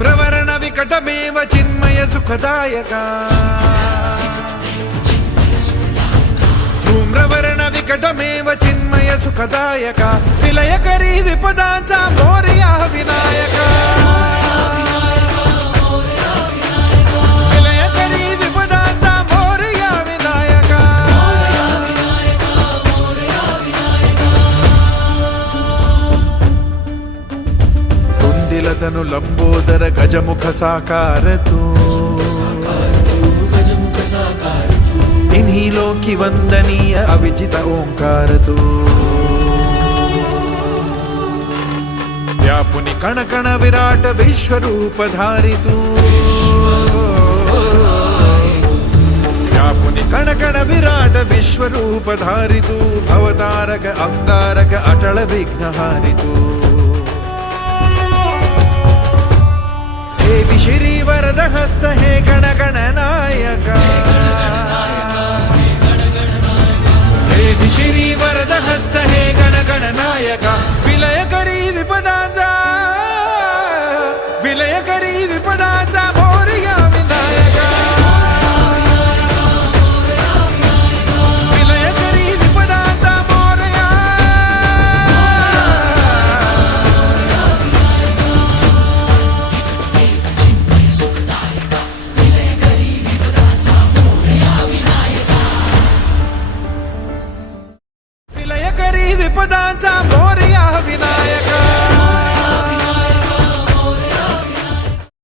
ధూమ్రవర్ణ వికటమేవ చిన్మయ సుఖదాయకా ధూమ్రవర్ణ వికటమేవ చిన్మయ సుఖదాయక విలయకరీ విపదాంచ మోరియా వినాయక విలయకరీ విపదాంచ మోరియా వినాయక కుందిలతను లంబోదర గజముఖ సాకారతు इन्हीं वंदनीय अविजित ओंकार तू व्यापुनि कण कण विराट विश्वरूप धारि तू व्यापुनि कण कण विराट विश्वरूप धारि तू भवतारक अंगारक अटल विघ्नहारि तू देवी श्री वरद हस्त हे गण गण नायका देवी श्री वरद हस्त हे गण गण नायका